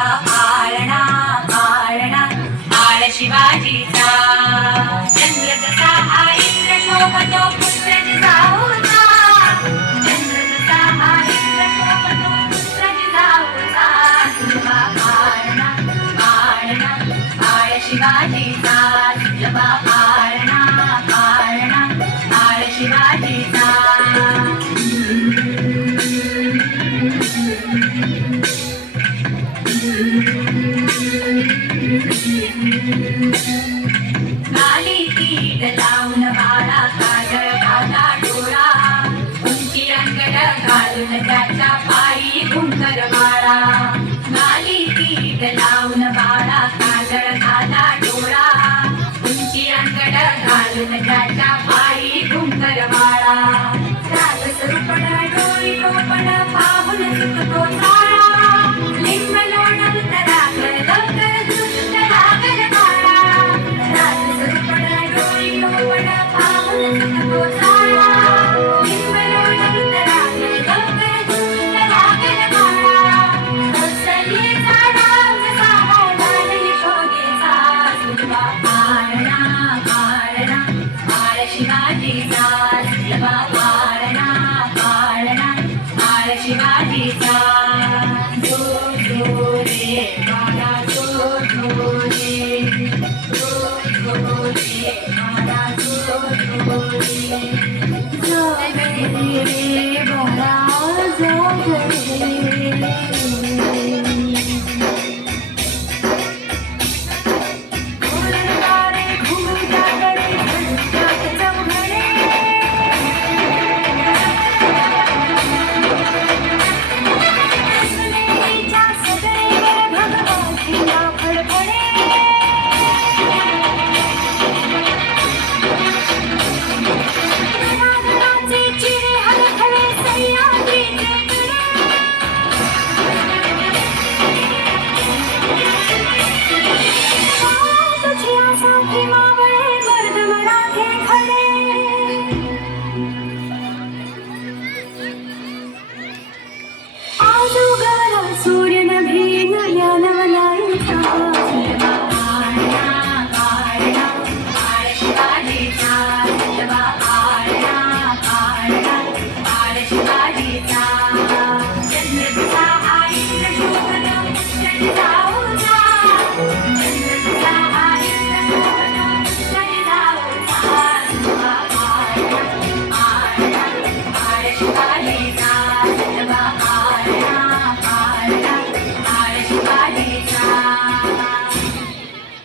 सुलभा पाळणा पाळणा बाळ शिवाजीचा चंद्र जसा हा इंद्र शोभतो पुत्र जिजाऊचा चंद्र जसा हा इंद्र शोभतो पुत्र जिजाऊचा सुलभा पाळणा पाळणा बाळ शिवाजीचा सुलभा पाळणा पाळणा बाळ शिवाजीचा गाली पीठ लावून बाळा काजळ घाला डोळा उंची अंगड घालून त्याच्या पायी घुंगर माळा गाली पीठ लावून बाळा काजळ घाला डोळा उंची अंगड घालून त्याच्या पायी घुंगर माळा राग स्वरूपण डोळी टोपण पाहून सुटतो ताळा लिंब लोणंत राखल लवकर दुष्ट लागल काळा राग स्वरूपण डोळी टोपण पाहून सुटतो ताळा लिंब लोणंत राखल लवकर दुष्ट लागल काळा कौसल्येचा डांग सारा झाला यशोदेचा सुलभा पाळणा पाळणा बाळ शिवाजीचा